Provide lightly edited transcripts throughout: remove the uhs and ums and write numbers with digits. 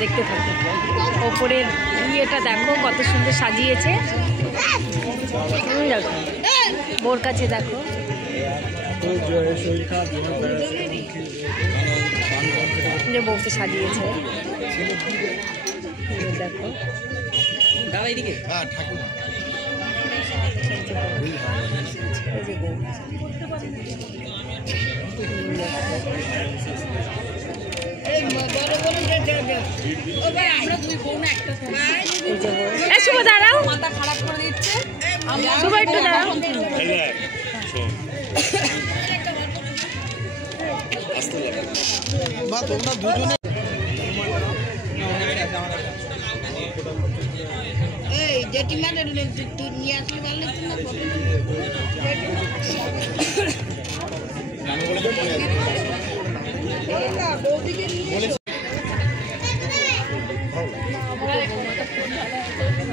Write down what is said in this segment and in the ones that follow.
দেখতে থাকো। ওপরের ইয়েটা দেখো কত সুন্দর সাজিয়েছে। দেখো বোর কাছে দেখো যে বউকে সাজিয়েছে। দেখো শুভ দাঁড়াও, মাথা খারাপ করে দিচ্ছে। শুভ একটু দাঁড়াও।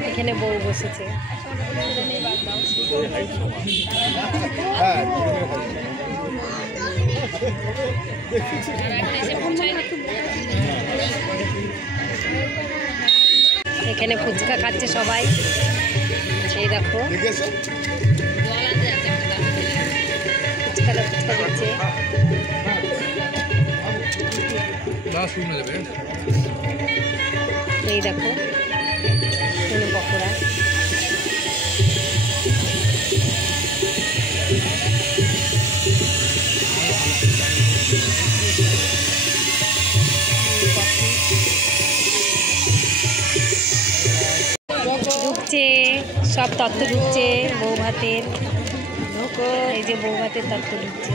এখানে বউ বসেছে। এখানে ফুচকা খাচ্ছে সবাই। এই দেখো ফুচকা দিচ্ছে। এই দেখো কোনো পকোড়া। ঢুকছে সব তত্ত্ব ঢুকছে বউ ভাতের। এই যে বউ ভাতের তত্ত্ব ঢুকছে।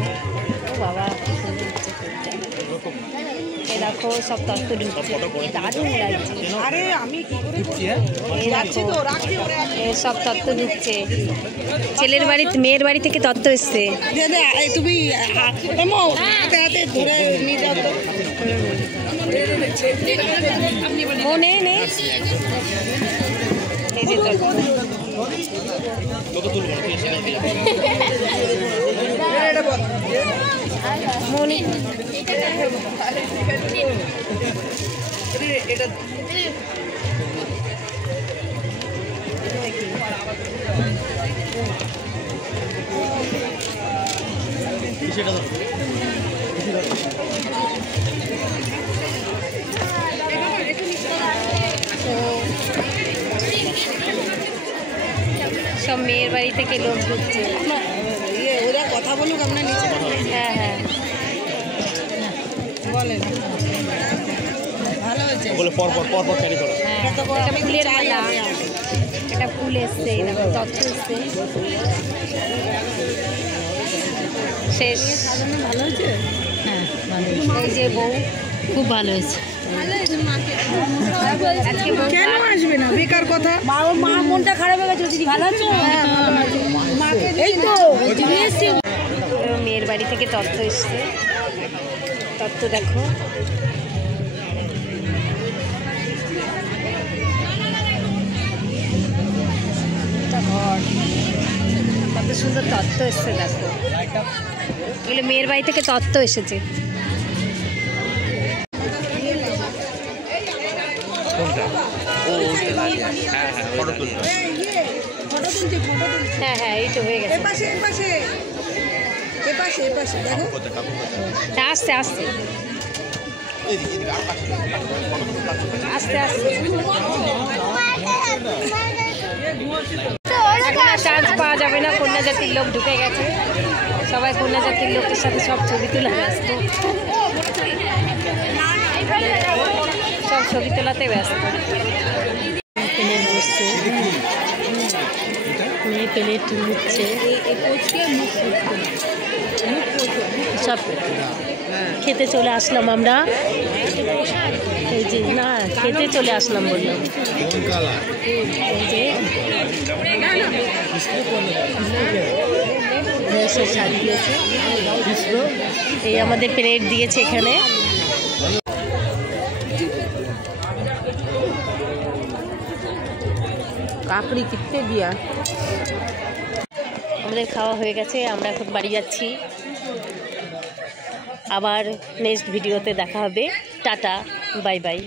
ও বাবা ঢুকছে। এই দেখো সব তত্ত্ব ঢুকছে, দারুণ লাগছে। আরে আমি সব তত্ত্ব ঢুকছে। ছেলের বাড়ি মেয়ের বাড়ি থেকে তত্ত্ব এসছে। তুমি মনে নেই এই যে মনে সব মেয়ের বাড়ি থেকে লোক ঢুকছে। ওরা কথা বলুক, আপনার নিচে। হ্যাঁ হ্যাঁ বলেন ভালো হয়েছে। এটা ফুলের মালা, এটা ফুল এসছে, তত্ত্ব এসছে। শেষ ভালো হয়েছে। হ্যাঁ এই যে বউ খুব ভালো হয়েছে। আজকে কেন আসবে না, বেকার কথা। মা মনটা খারাপ হয়ে গেছে। দিদি ভালো আছো? এই তো মেয়ের বাড়ি থেকে তত্ত্ব এসছে। তত্ত্ব দেখো ঘর, কত সুন্দর তত্ত্ব এসছে। দেখো এগুলো মেয়ের বাড়ি থেকে তত্ত্ব এসেছে। হ্যাঁ হ্যাঁ এই তো হয়ে গেছে। আস্তে আস্তে আস্তে আস্তে চান্স পাওয়া যাবে না। কন্যা জাতির লোক ঢুকে গেছে। সবাই কন্যা জাতির লোকের সাথে সব ছবি তোলা ব্যস্ত। সব ছবি তোলাতে ব্যস্ত। প্লেট বসছে, মেয়ে প্লেট নিচ্ছে। সব খেতে চলে আসলাম আমরা। এই যে না খেতে চলে আসলাম বললাম। এই যে সাজিয়েছে। এই আমাদের প্লেট দিয়েছে এখানে। কাকড়ি কিনতে দিয়া আমাদের খাওয়া হয়ে গেছে। আমরা এখন বাড়ি যাচ্ছি। আবার নেক্সট ভিডিওতে দেখা হবে। Tata, bye bye.